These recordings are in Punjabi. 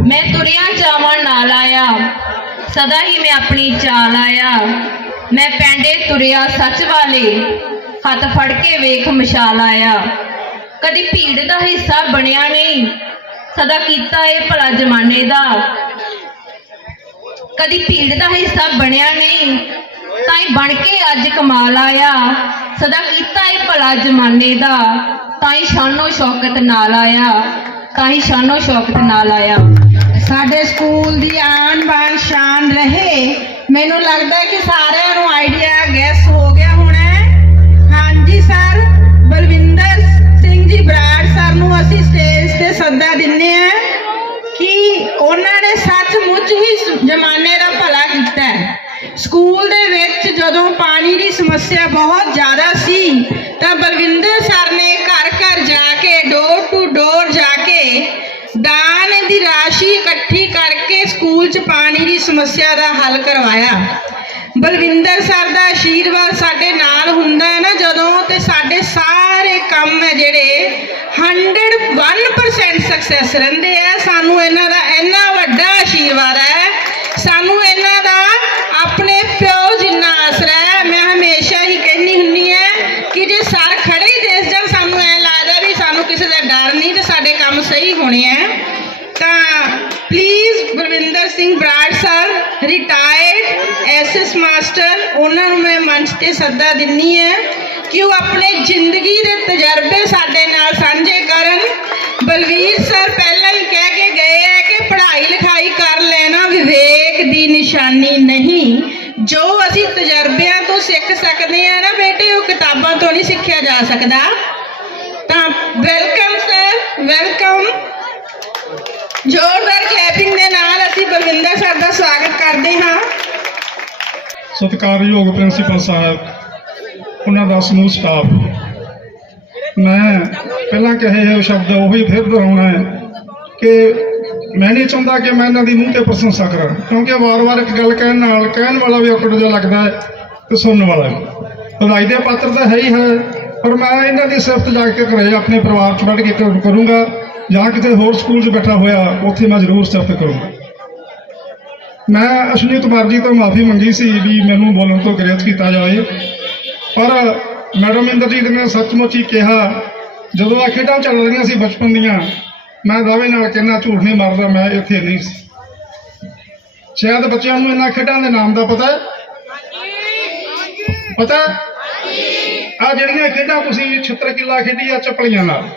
ਮੈਂ ਤੁਰਿਆ ਚਾਵਣ ਨਾਲ ਆਇਆ। ਸਦਾ ਹੀ ਮੈਂ ਆਪਣੀ ਚਾਲ ਆਇਆ। ਮੈਂ ਪੈਂਡੇ ਤੁਰਿਆ ਸੱਚ ਵਾਲੇ। ਹੱਥ ਫੜ ਕੇ ਵੇਖ ਮਸ਼ਾਲ ਆਇਆ। ਕਦੀ ਭੀੜ ਦਾ ਹਿੱਸਾ ਬਣਿਆ ਨਹੀਂ। ਸਦਾ ਕੀਤਾ ਇਹ ਭਲਾ ਜਮਾਨੇ ਦਾ। ਕਦੀ ਭੀੜ ਦਾ ਹਿੱਸਾ ਬਣਿਆ ਨਹੀਂ। ਤਾਂ ਹੀ ਬਣ ਕੇ ਅੱਜ ਕਮਾਲ ਆਇਆ। ਸਦਾ ਕੀਤਾ ਇਹ ਭਲਾ ਜਮਾਨੇ ਦਾ। ਤਾਂ ਹੀ ਸ਼ਾਨੋ ਸ਼ੌਕਤ ਨਾਲ ਆਇਆ। ਤਾਂ ਹੀ ਸ਼ਾਨੋ ਸ਼ੌਕਤ ਨਾਲ ਆਇਆ। ਸਾਡੇ ਸਕੂਲ ਦੀ ਆਨ ਬਾਨ ਸ਼ਾਨ ਰਹੇ। ਮੈਨੂੰ ਲੱਗਦਾ ਕਿ ਸਾਰਿਆਂ ਨੂੰ ਆਈਡੀਆ ਗੈਸ ਹੋ ਗਿਆ ਹੋਣਾ ਹਾਂਜੀ ਸਰ ਬਲਵਿੰਦਰ ਸਿੰਘ ਜੀ, ਬਰਾੜ ਸਰ ਨੂੰ ਅਸੀਂ ਸਟੇਜ ਤੇ ਸੱਦਾ ਦਿੰਨੇ ਆ ਕਿ ਉਹਨਾਂ ਨੇ ਸੱਚਮੁੱਚ ਹੀ ਜ਼ਮਾਨੇ ਦਾ ਭਲਾ ਕੀਤਾ ਹੈ। ਸਕੂਲ ਦੇ ਵਿੱਚ ਜਦੋਂ ਪਾਣੀ ਦੀ ਸਮੱਸਿਆ ਬਹੁਤ ਜ਼ਿਆਦਾ ਸੀ, ਤਾਂ ਬਲਵਿੰਦਰ ਸਰ ਨੇ ਘਰ ਘਰ ਜਾ ਕੇ ਡੋਰ ਟੂ ਡੋਰ ਜਾ ਕੇ ਦਾਨ ਦੀ ਰਾਸ਼ੀ ਇਕੱਠੀ ਸਕੂਲ 'ਚ ਪਾਣੀ ਦੀ ਸਮੱਸਿਆ ਦਾ ਹੱਲ ਕਰਵਾਇਆ। ਬਲਵਿੰਦਰ ਸਰ ਦਾ ਆਸ਼ੀਰਵਾਦ ਸਾਡੇ ਨਾਲ ਹੁੰਦਾ ਹੈ ਨਾ ਜਦੋਂ ਤੇ ਸਾਡੇ ਸਾਰੇ ਕੰਮ ਹੈ ਜਿਹੜੇ 101% ਸਕਸੈਸ ਰਹਿੰਦੇ ਆ। ਸਾਨੂੰ ਇਹਨਾਂ ਦਾ ਇੰਨਾ ਵੱਡਾ ਆਸ਼ੀਰਵਾਦ ਹੈ। ਸਾਨੂੰ ਇਹਨਾਂ ਦਾ ਆਪਣੇ ਪਿਓ ਜਿੰਨਾ ਆਸਰਾ ਹੈ, ਮੈਂ ਹਮੇਸ਼ਾ ਹੀ ਕਹਿੰਦੀ ਹੁੰਨੀ ਹੈ ਕਿ ਜੇ ਸਰ ਖੜੇ ਹੀ ਦੇਸ ਜਾਣ, ਸਾਨੂੰ ਐ ਲੱਗਦਾ ਵੀ ਸਾਨੂੰ ਕਿਸੇ ਦਾ ਡਰ ਨਹੀਂ ਤੇ ਸਾਡੇ ਕੰਮ ਸਹੀ ਹੋਣੇ ਆ। Singh Brar sir retired SS master ਉਹਨਾਂ ਨੂੰ ਮੈਂ ਮੰਚ ਤੇ ਸੱਦਾ ਦਿੰਨੀ ਹੈ ਕਿ ਉਹ ਆਪਣੇ ਜ਼ਿੰਦਗੀ ਦੇ ਤਜਰਬੇ ਸਾਡੇ ਨਾਲ ਸਾਂਝੇ ਕਰਨ। ਬਲਵੀਰ ਸਰ ਪਹਿਲਾਂ ਹੀ ਕਹਿ ਕੇ ਗਏ ਹੈ ਕਿ ਪੜ੍ਹਾਈ ਲਿਖਾਈ ਕਰ ਲੈਣਾ ਵਿਵੇਕ ਦੀ ਨਿਸ਼ਾਨੀ ਨਹੀਂ। ਜੋ ਅਸੀਂ ਤਜਰਬਿਆਂ ਤੋਂ ਸਿੱਖ ਸਕਦੇ ਆ ਨਾ ਬੇਟੇ, ਉਹ ਕਿਤਾਬਾਂ ਤੋਂ ਨਹੀਂ ਸਿੱਖਿਆ ਜਾ ਸਕਦਾ। ਤਾਂ ਵੈਲਕਮ ਸਰ ਵੈਲਕਮ ਜ਼ੋਰਦਾਰ ਕਲੈਪਿੰਗ ਦੇ ਨਾਲ ਅਸੀਂ ਬਲਵਿੰਦਰ ਸਰ ਦਾ ਸਵਾਗਤ ਕਰਦੇ ਹਾਂ। ਸਤਿਕਾਰਯੋਗ ਪ੍ਰਿੰਸੀਪਲ ਸਾਹਿਬ, ਉਹਨਾਂ ਦਾ ਸਮੂਹ ਸਟਾਫ ਮੈਂ ਪਹਿਲਾਂ ਕਹੇ ਹੋਏ ਸ਼ਬਦ ਉਹੀ ਫਿਰ ਦੁਹਰਾਉਣਾ ਹੈ ਕਿ ਮੈਂ ਨਹੀਂ ਚਾਹੁੰਦਾ ਕਿ ਮੈਂ ਇਹਨਾਂ ਦੀ ਮੂੰਹ ਤੇ ਪ੍ਰਸ਼ੰਸਾ ਕਰਾਂ, ਕਿਉਂਕਿ ਵਾਰ-ਵਾਰ ਇੱਕ ਗੱਲ ਕਹਿਣ ਨਾਲ ਕਹਿਣ ਵਾਲਾ ਵੀ ਔਕੜ ਜਿਹਾ ਲੱਗਦਾ ਹੈ ਤੇ ਸੁਣਨ ਵਾਲਾ ਵੀ ਵਧਾਈ ਦੇ ਪਾਤਰ ਤਾਂ ਹੈ ਹੀ ਹੈ, ਪਰ ਮੈਂ ਇਹਨਾਂ ਦੀ ਸਿਫਤ ਜਾ ਕੇ ਘਰੇ ਆਪਣੇ ਪਰਿਵਾਰ 'ਚ ਬੈਠ ਕੇ, ਕਰੂੰਗਾ। ਜਾਂ ਕਿਤੇ ਹੋਰ ਸਕੂਲ 'ਚ ਬੈਠਾ ਹੋਇਆ, ਉੱਥੇ ਮੈਂ ਜ਼ਰੂਰ ਸਿਫਤ ਕਰੂੰਗਾ। ਮੈਂ ਅਸ਼ਵਨੀ ਕੁਮਾਰ ਜੀ ਤੋਂ ਮਾਫੀ ਮੰਗੀ ਸੀ ਵੀ ਮੈਨੂੰ ਬੋਲਣ ਤੋਂ ਗਰੇਜ਼ ਕੀਤਾ ਜਾਵੇ। ਪਰ ਮੈਡਮ ਇੰਦਰਜੀਤ ਨੇ ਸੱਚਮੁੱਚ ਹੀ ਕਿਹਾ, ਜਦੋਂ ਆ ਖੇਡਾਂ ਚੱਲ ਰਹੀਆਂ ਸੀ ਬਚਪਨ ਦੀਆਂ, ਮੈਂ ਦਾਅਵੇ ਨਾਲ ਕਹਿੰਦਾ, ਝੂਠ ਨਹੀਂ ਮਾਰਦਾ, ਮੈਂ ਇੱਥੇ ਨਹੀਂ ਸੀ। ਸ਼ਾਇਦ ਬੱਚਿਆਂ ਨੂੰ ਇਹਨਾਂ ਖੇਡਾਂ ਦੇ ਨਾਮ ਦਾ ਪਤਾ ਹੈ? ਪਤਾ ਆ ਜਿਹੜੀਆਂ ਖੇਡਾਂ ਤੁਸੀਂ ਛਿੱਤਰ ਕਿੱਲਾ ਖੇਡੀ ਆ, ਚੱਪਲੀਆਂ ਨਾਲ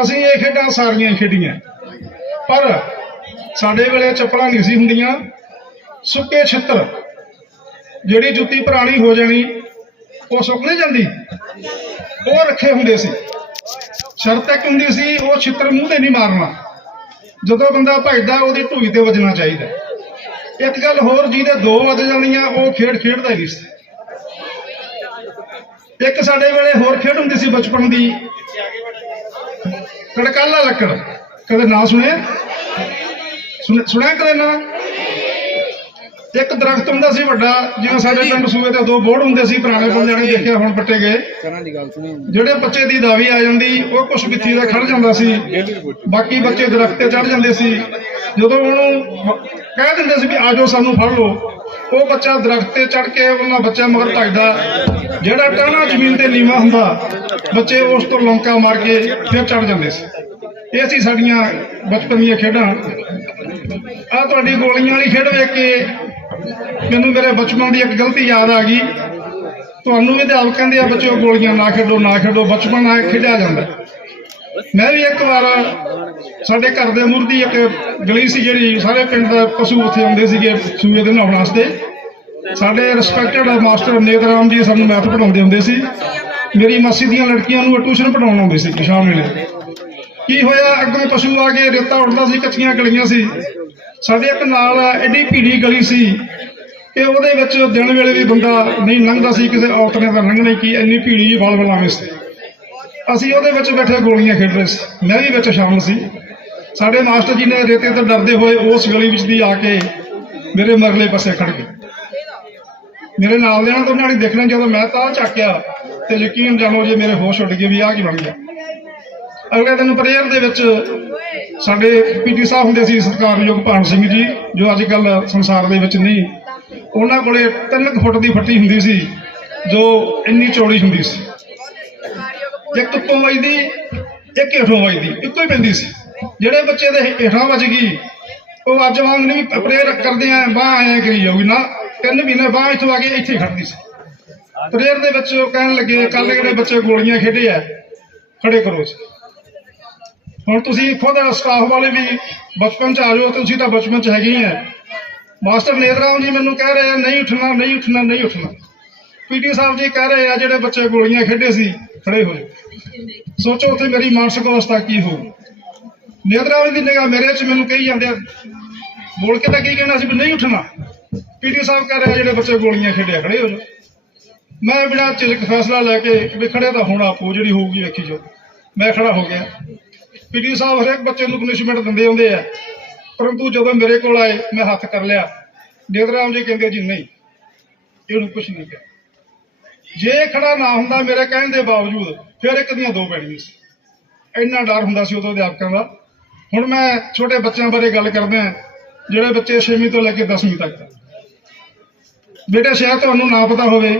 ਅਸੀਂ ਇਹ ਖੇਡਾਂ ਸਾਰੀਆਂ ਖੇਡੀਆਂ। ਪਰ ਸਾਡੇ ਵੇਲੇ ਚੱਪਲਾਂ ਨਹੀਂ ਸੀ ਹੁੰਦੀਆਂ। ਸੁੱਕੇ ਛਿੱਤਰ, ਜਿਹੜੀ ਜੁੱਤੀ ਪੁਰਾਣੀ ਹੋ ਜਾਣੀ, ਉਹ ਸੁੱਕ ਨਹੀਂ ਜਾਂਦੀ। ਉਹ ਰੱਖੇ ਹੁੰਦੇ ਸੀ। ਸ਼ਰਤ ਇੱਕ ਹੁੰਦੀ ਸੀ, ਉਹ ਛਿੱਤਰ ਮੂੰਹ ਤੇ ਨਹੀਂ ਮਾਰਨਾ। ਜਦੋਂ ਬੰਦਾ ਭੱਜਦਾ, ਉਹਦੀ ਢੂਈ ਤੇ ਵੱਜਣਾ ਚਾਹੀਦਾ। ਇੱਕ ਗੱਲ ਹੋਰ, ਜਿਹਦੇ ਦੋ ਵੱਜ ਜਾਂਦੀਆਂ ਉਹ ਖੇਡ ਖੇਡਦਾ ਹੀ ਨਹੀਂ ਸੀ। ਇੱਕ ਸਾਡੇ ਵੇਲੇ ਹੋਰ ਖੇਡ ਹੁੰਦੀ ਸੀ ਬਚਪਨ ਦੀ। ਕੜਕਾਲਾ ਲੱਕੜ ਕਦੇ ਨਾ ਸੁਣਿਆ? ਸੁਣਿਆ ਕਦੇ ਨਾ? ਇੱਕ ਦਰਖਤ ਹੁੰਦਾ ਸੀ ਵੱਡਾ, ਜਿਵੇਂ ਸਾਡੇ ਪਿੰਡ ਸੂਏ ਤੇ ਦੋ ਬੋਰਡ ਹੁੰਦੇ ਸੀ, ਪੁਰਾਣੇ ਬੰਦਿਆਂ ਨੇ ਦੇਖਿਆ, ਹੁਣ ਪੱਟੇ ਗਏ। ਜਿਹੜੇ ਬੱਚੇ ਦੀ ਦਾਵੀ ਆ ਜਾਂਦੀ, ਉਹ ਕੁਛ ਵਿੱਥੀ ਦਾ ਖੜ ਜਾਂਦਾ ਸੀ। ਬਾਕੀ ਬੱਚੇ ਦਰਖਤ ਤੇ ਚੜ ਜਾਂਦੇ ਸੀ। ਜਦੋਂ ਉਹਨੂੰ ਕਹਿ ਦਿੰਦੇ ਸੀ ਵੀ ਆਜੋ ਸਾਨੂੰ ਫੜ ਲਓ। ਉਹ ਬੱਚਾ ਦਰਖਤ ਤੇ ਚੜ ਕੇ ਉਹਨਾਂ ਬੱਚਾ ਮਗਰ ਭੱਜਦਾ। ਜਿਹੜਾ ਟਾਣਾ ਜ਼ਮੀਨ ਤੇ ਨੀਵਾ ਹੁੰਦਾ, ਬੱਚੇ ਉਸ ਤੋਂ ਲੌਂਕਾ ਮਾਰ ਕੇ ਫਿਰ ਚੜ ਜਾਂਦੇ ਸੀ। ਇਹ ਸੀ ਸਾਡੀਆਂ ਬਚਪਨ ਦੀਆਂ ਖੇਡਾਂ। ਆ ਤੁਹਾਡੀ ਗੋਲੀਆਂ ਵਾਲੀ ਖੇਡ ਵੇਖ ਕੇ ਮੈਨੂੰ ਮੇਰੇ ਬਚਪਨ ਦੀ ਇੱਕ ਗਲਤੀ ਯਾਦ ਆ ਗਈ। ਤੁਹਾਨੂੰ ਵੀ ਅਧਿਆਪਕ ਕਹਿੰਦੇ ਆ, ਬੱਚਿਓ, ਗੋਲੀਆਂ ਨਾ ਖੇਡੋ ਨਾ ਖੇਡੋ, ਬਚਪਨ ਨਾਲ ਖੇਡਿਆ ਜਾਂਦਾ। ਮੈਂ ਵੀ ਇੱਕ ਵਾਰ ਸਾਡੇ ਘਰ ਦੇ ਮੁਰਦੀ ਇੱਕ ਗਲੀ ਸੀ ਜਿਹੜੀ, ਸਾਰੇ ਪਿੰਡ ਦਾ ਪਸ਼ੂ ਉੱਥੇ ਆਉਂਦੇ ਸੀਗੇ ਸੂਏ ਦੇ ਨਹਾਉਣ ਵਾਸਤੇ। ਸਾਡੇ ਰਿਸਪੈਕਟਡ ਮਾਸਟਰ ਨੇਤਰਾਮ ਜੀ ਸਾਨੂੰ ਮੈਥ ਪੜਾਉਂਦੇ ਹੁੰਦੇ ਸੀ। ਮੇਰੀ ਮਾਸੀ ਦੀਆਂ ਲੜਕੀਆਂ ਨੂੰ ਟਿਊਸ਼ਨ ਪੜਾਉਣ ਆਉਂਦੇ ਸੀ ਸ਼ਾਮ ਵੇਲੇ। ਕੀ ਹੋਇਆ? ਅੱਗੋਂ ਪਸ਼ੂ ਆ ਕੇ ਰੇਤਾ ਉੱਡਦਾ ਸੀ, ਕੱਚੀਆਂ ਗਲੀਆਂ ਸੀ। ਸਾਡੇ ਇੱਕ ਨਾਲ ਐਡੀ ਭੀੜੀ ਗਲੀ ਸੀ ਕਿ ਉਹਦੇ ਵਿੱਚ ਦਿਨ ਵੇਲੇ ਵੀ ਬੰਦਾ ਨਹੀਂ ਲੰਘਦਾ ਸੀ, ਕਿਸੇ ਔਰਤ ਨੇ ਤਾਂ ਲੰਘਣੀ ਕੀ, ਇੰਨੀ ਭੀੜੀ ਵਲ ਵਲਾਵੇਂ ਸੀ। ਅਸੀਂ ਉਹਦੇ ਵਿੱਚ ਬੈਠੇ ਗੋਲੀਆਂ ਖੇਡ ਰਹੇ ਸੀ। ਮੈਂ ਵੀ ਵਿੱਚ ਸ਼ਾਮਲ ਸੀ। ਸਾਡੇ ਮਾਸਟਰ ਜੀ ਨੇ ਰੇਤੇ ਤੋਂ ਡਰਦੇ ਹੋਏ ਉਸ ਗਲੀ ਵਿੱਚ ਦੀ ਆ ਕੇ ਮੇਰੇ ਮਰਲੇ ਪਾਸੇ ਖੜ ਗਏ। ਮੇਰੇ ਨਾਲ ਦੇ ਨਾਲ ਤਾਂ ਉਹਨਾਂ ਨੇ ਦੇਖਣਾ, ਜਦੋਂ ਮੈਂ ਤਾਂ ਚੱਕਿਆ ਤੇ ਯਕੀਨ ਜਾਣੋ ਜੇ, ਮੇਰੇ ਹੋਸ਼ ਉੱਡ ਗਏ ਵੀ ਆਹ ਕੀ ਬਣ ਗਿਆ। ਅਗਲੇ ਦਿਨ ਪ੍ਰੇਅਰ ਦੇ ਵਿੱਚ ਸਾਡੇ ਪੀਟੀ ਸਾਹਿਬ ਹੁੰਦੇ ਸੀ, ਸਤਿਕਾਰਯੋਗ ਭਾਨ ਸਿੰਘ ਜੀ, ਜੋ ਅੱਜ ਕੱਲ ਸੰਸਾਰ ਦੇ ਵਿੱਚ ਨਹੀਂ। ਉਹਨਾਂ ਕੋਲੇ 3 ਫੁੱਟ ਦੀ ਫੱਟੀ ਹੁੰਦੀ ਸੀ, ਜੋ ਇੰਨੀ ਚੌੜੀ ਹੁੰਦੀ ਸੀ। ਇੱਕ ਉੱਤੋਂ ਵਜਦੀ, ਇੱਕ ਹੇਠੋਂ ਵੱਜਦੀ, ਇੱਕੋ ਹੀ ਪੈਂਦੀ ਸੀ। ਜਿਹੜੇ ਬੱਚੇ ਦੇ ਹੇਠਾਂ ਵੱਜ ਗਈ, ਉਹ ਅੱਜ ਵਾਂਗ ਨਹੀਂ ਪ੍ਰੇਅਰ ਕਰਦੇ ਆ, ਬਾਹ ਐ ਕਰੀ ਜਾਊਗੀ, ਨਾ। ਤਿੰਨ ਮਹੀਨੇ ਬਾਹ ਇੱਥੋਂ ਆ ਕੇ ਇੱਥੇ ਹੀ ਖੜਦੀ ਸੀ। ਪ੍ਰੇਅਰ ਦੇ ਵਿੱਚ ਉਹ ਕਹਿਣ ਲੱਗੇ ਕੱਲ ਜਿਹੜੇ ਬੱਚੇ ਗੋਲੀਆਂ ਖੇਡੇ ਆ, ਖੜੇ ਕਰੋ ਜੀ ਹੁਣ ਤੁਸੀਂ ਖੁਦ ਸਟਾਫ ਵਾਲੇ ਵੀ ਬਚਪਨ ਚ ਆ ਜਾਓ, ਤੁਸੀਂ ਤਾਂ ਬਚਪਨ ਚ ਹੈਗੇ ਹੀ ਆ। ਮਾਸਟਰ ਨੇਤਰਾਮ ਜੀ ਮੈਨੂੰ ਕਹਿ ਰਹੇ ਆ, ਨਹੀਂ ਉੱਠਣਾ ਨਹੀਂ ਉੱਠਣਾ ਨਹੀਂ ਉੱਠਣਾ। ਪੀਟੀ ਸਾਹਿਬ ਜੀ ਕਹਿ ਰਹੇ ਆ, ਜਿਹੜੇ ਬੱਚੇ ਗੋਲੀਆਂ ਖੇਡੇ ਸੀ, ਖੜੇ ਹੋ ਸੋਚੋ ਉੱਥੇ ਮੇਰੀ ਮਾਨਸਿਕ ਅਵਸਥਾ ਕੀ ਹੋਊ। ਨੇਤਰਾਮ ਦੀ ਨਿਗਾਹ ਮੇਰੇ ਚ ਮੈਨੂੰ ਕਹੀ ਜਾਂਦੇ ਆ, ਬੋਲ ਕੇ ਤਾਂ ਕੀ ਕਹਿਣਾ ਸੀ ਵੀ ਨਹੀਂ ਉੱਠਣਾ? ਪੀਟੀ ਸਾਹਿਬ ਕਹਿ ਰਹੇ ਜਿਹੜੇ ਬੱਚੇ ਗੋਲੀਆਂ ਖੇਡਿਆ ਖੜੇ ਹੋ ਜਾਓ। ਮੈਂ ਬਿਨਾਂ ਝਿਜਕ ਫੈਸਲਾ ਲੈ ਕੇ ਵੀ ਖੜੇ ਤਾਂ ਹੋਣਾ, ਆਪੋ ਜਿਹੜੀ ਹੋਊਗੀ ਵੇਖੀ ਜੋ ਮੈਂ ਖੜਾ ਹੋ ਗਿਆ। ਪੀਟੀ ਸਾਹਿਬ ਹਰੇਕ ਬੱਚੇ ਨੂੰ ਪਨਿਸ਼ਮੈਂਟ ਦਿੰਦੇ ਹੁੰਦੇ ਆ। ਪਰੰਤੂ ਜਦੋਂ ਮੇਰੇ ਕੋਲ ਆਏ, ਮੈਂ ਹੱਥ ਕਰ ਲਿਆ। ਨੇਤਰਾਮ ਜੀ ਕਹਿੰਦੇ, ਜੀ ਨਹੀਂ, ਇਹਨੂੰ ਕੁਝ ਨਹੀਂ ਕਿਹਾ। ਜੇ ਖੜਾ ਨਾ ਹੁੰਦਾ ਮੇਰੇ ਕਹਿਣ ਦੇ ਬਾਵਜੂਦ, ਫਿਰ ਇੱਕ ਦੀਆਂ ਦੋ ਪੈਣੀਆਂ ਸੀ। ਇੰਨਾ ਡਰ ਹੁੰਦਾ ਸੀ ਉਦੋਂ ਅਧਿਆਪਕਾਂ ਦਾ। ਹੁਣ ਮੈਂ ਛੋਟੇ ਬੱਚਿਆਂ ਬਾਰੇ ਗੱਲ ਕਰਦਾ ਜਿਹੜੇ ਬੱਚੇ 6ਵੀਂ ਤੋਂ ਲੈ ਕੇ 10ਵੀਂ ਤੱਕ ਬੇਟਾ, ਸ਼ਾਇਦ ਤੁਹਾਨੂੰ ਨਾ ਪਤਾ ਹੋਵੇ,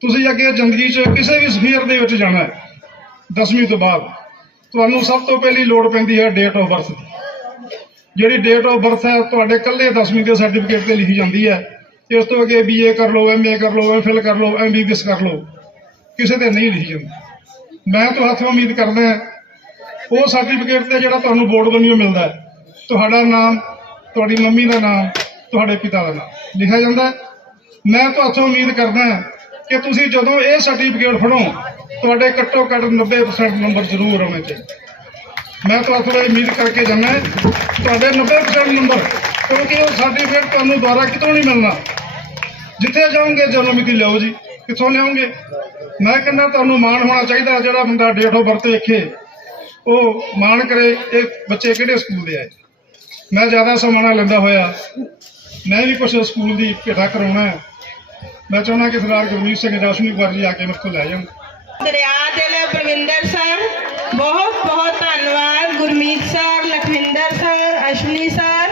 ਤੁਸੀਂ ਅੱਗੇ ਜ਼ਿੰਦਗੀ 'ਚ ਕਿਸੇ ਵੀ ਸਫੀਅਰ ਦੇ ਵਿੱਚ ਜਾਣਾ ਹੈ 10ਵੀਂ ਤੋਂ ਬਾਅਦ। ਤੁਹਾਨੂੰ ਸਭ ਤੋਂ ਪਹਿਲੀ ਲੋੜ ਪੈਂਦੀ ਹੈ ਡੇਟ ਆਫ ਬਰਥ ਦੀ। ਜਿਹੜੀ ਡੇਟ ਆਫ ਬਰਥ ਹੈ, ਤੁਹਾਡੇ ਕੱਲੇ 10ਵੀਂ ਦੇ ਸਰਟੀਫਿਕੇਟ ਤੇ ਲਿਖੀ ਜਾਂਦੀ ਹੈ। ਇਸ ਤੋਂ ਅੱਗੇ ਬੀਏ ਕਰ ਲਓ ਐਮਏ ਕਰ ਲਓ ਐਮਫਿਲ ਕਰ ਲਓ ਐਮਬੀਬੀਐਸ ਕਰ ਲਓ, ਕਿਸੇ ਤੇ ਨਹੀਂ ਲਿਖੀ ਜਾਂਦੀ। ਮੈਂ ਤੁਹਾਥੋਂ ਉਮੀਦ ਕਰਦਾ ਉਹ ਸਰਟੀਫਿਕੇਟ ਤੇ ਜਿਹੜਾ ਤੁਹਾਨੂੰ ਬੋਰਡ ਵੱਲੋਂ ਮਿਲਦਾ ਤੁਹਾਡਾ ਨਾਮ, ਤੁਹਾਡੀ ਮੰਮੀ ਦਾ ਨਾਮ, ਤੁਹਾਡੇ ਪਿਤਾ ਦਾ ਨਾਮ। ਲਿਖਿਆ ਜਾਂਦਾ ਮੈਂ ਤੁਹਾਥੋਂ ਉਮੀਦ ਕਰਦਾ ਕਿ ਤੁਸੀਂ ਜਦੋਂ ਇਹ ਸਰਟੀਫਿਕੇਟ ਫੜੋ, ਤੁਹਾਡੇ ਘੱਟੋ ਘੱਟ 90% ਨੰਬਰ ਜ਼ਰੂਰ ਆਉਣੇ ਚਾਹੀਦੇ। ਮੈਂ ਤੁਹਾਥੋਂ ਇਹ ਉਮੀਦ ਕਰਕੇ ਜਾਂਦਾ ਤੁਹਾਡੇ 90% ਨੰਬਰ ਕਿਉਂਕਿ ਉਹ ਸਰਟੀਫਿਕੇਟ ਤੁਹਾਨੂੰ ਦੁਬਾਰਾ ਕਿਤੋਂ ਨਹੀਂ ਮਿਲਣਾ। ਜਿੱਥੇ ਜਾਓਗੇ ਜਨਮ ਮਿਤੀ ਲਿਆਓ ਜੀ, ਕਿੱਥੋਂ ਲਿਆਉਂਗੇ ਮੈਂ ਕਹਿੰਦਾ ਤੁਹਾਨੂੰ ਮਾਣ ਹੋਣਾ ਚਾਹੀਦਾ, ਜਿਹੜਾ ਬੰਦਾ ਡੇਟ ਆਫ ਬਰਥ ਵੇਖੇ ਉਹ ਮਾਣ ਕਰੇ, ਇਹ ਬੱਚੇ ਕਿਹੜੇ ਸਕੂਲ ਦੇ ਆਏ? ਮੈਂ ਜ਼ਿਆਦਾ ਸਮਾਣਾ ਲੈਂਦਾ ਹੋਇਆ, ਮੈਂ ਵੀ ਕੁਝ ਸਕੂਲ ਦੀ ਭੇਟਾ ਕਰਾਉਣਾ ਹੈ। ਮੈਂ ਚਾਹੁੰਦਾ ਕਿ ਸਰਦਾਰ ਗੁਰਮੀਤ ਸਿੰਘ ਰਸ਼ਮੀ ਕੁਮਾਰ ਜੀ ਆ ਕੇ ਮੇਰੇ ਕੋਲ ਲੈ ਜਾਣ। ਦਰਿਆ ਦੇ ਲਈ ਬਰਵਿੰਦਰ ਸਰ ਬਹੁਤ ਬਹੁਤ ਧੰਨਵਾਦ Gurmeet sir Lakhwinder sir, Ashwani sir.